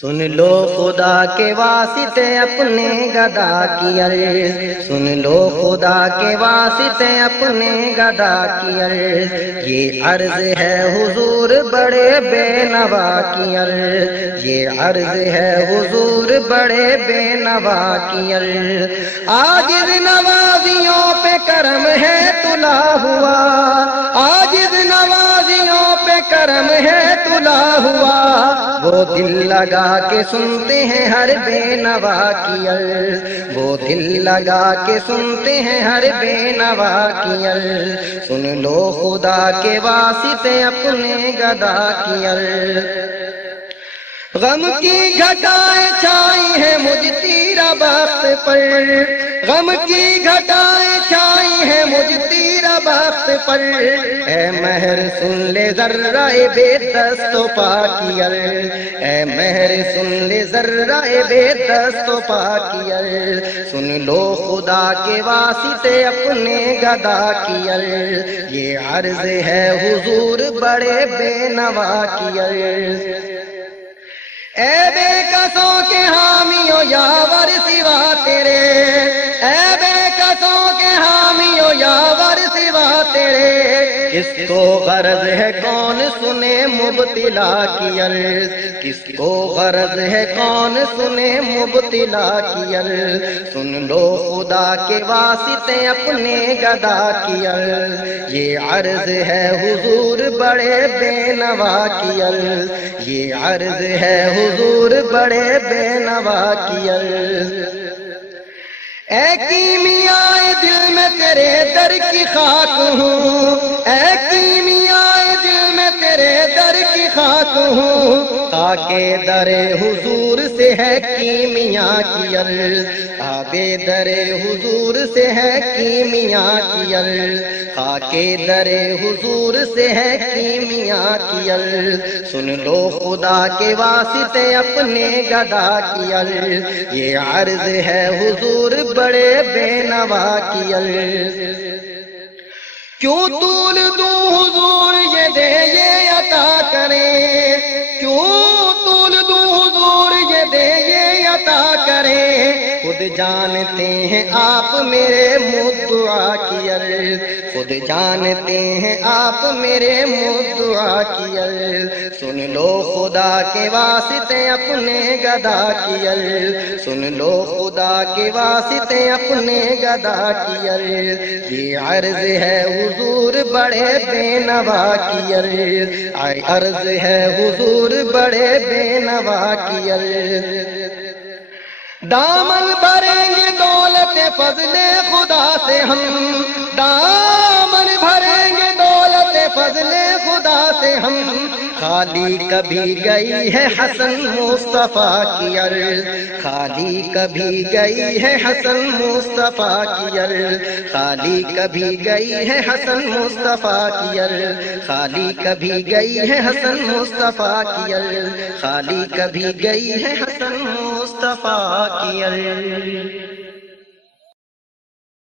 سن لو خدا کے واسطے اپنے گدا کی عرض، سن لو خدا کے واسطے اپنے گدا کی عرض، یہ عرض ہے حضور بڑے بے نوا کی عرض، یہ عرض ہے حضور بڑے بے نوا کی عرض، عاجز نوازیوں پہ کرم ہے تلا ہوا، عاجز نوازیوں پہ کرم ہے تلا ہوا، وہ دل لگا کے سنتے ہیں ہر بے نوا کی عرض، وہ دل لگا کے سنتے ہیں ہر بے نوا کی عرض، سن لو خدا کے واسطے اپنے گدا کی عرض، غم کی گھٹائیں چھائی ہیں مجھ تیرا بخت پر، غم کی گھٹائیں چھائی ہیں مجھ تیرا بخت پر، اے مہر سن لے ذرہ بے دست و پا کی عرض، اے مہر سن لے ذرہ بے دست و پا کی عرض، سن لو خدا کے واسطے اپنے گدا کی عرض، یہ عرض ہے حضور بڑے بے نوا کی عرض، اے بے کسوں کے حامیو یاور سوا تیرے، اے بے کسوں کے حامیو یاور سوا تیرے، کس کو غرض ہے کون سنے مبتلا کی عرض، کس کو غرض ہے کون سنے مبتلا کی عرض، سن لو خدا کے واسطے اپنے گدا کی عرض، یہ عرض ہے حضور بڑے بے نوا کی عرض، یہ عرض ہے حضور بڑے بے نوا کی عرض، اے کیمیائے دل میں تیرے در کی خاک ہوں، اے کیمیائے دل میں تیرے در کی خاک ہوں، خاکے در حضور سے ہے کیمیا کی عرض، آبے در حضور سے ہے کیمیا کی عرض، خاکے در حضور سے ہے کیمیا کی عرض، سن لو خدا کے واسطے اپنے گدا کی عرض، یہ عرض ہے حضور بڑے بے نوا کی عرض، کیوں طول دوں حضور یہ دے یہ عطا کرے، کیوں طول دوں حضور یہ دے یہ عطا کرے، خود جانتے ہیں آپ میرے مدعا کی عرض، خود جانتے ہیں آپ میرے مدعا کی عرض، سن لو خدا کے واسطے اپنے گدا کی عرض، سن لو خدا کے واسطے اپنے گدا کی عرض، یہ عرض ہے حضور بڑے بے نوا کی عرض، عرض ہے حضور بڑے بے نوا کی عرض، دامن بھریں گے دولت فضل خدا سے ہم، دامن بھریں گے دولت فضل خدا سے ہم، خالی کبھی گئی ہے حسن مصطفیٰ کی عرض، خالی کبھی گئی ہے حسن مصطفیٰ کی عرض، خالی کبھی گئی ہے حسن مصطفیٰ کی عرض، خالی کبھی گئی ہے حسن مصطفیٰ کی عرض، خالی کبھی گئی ہے حسن مصطفیٰ کی عرض۔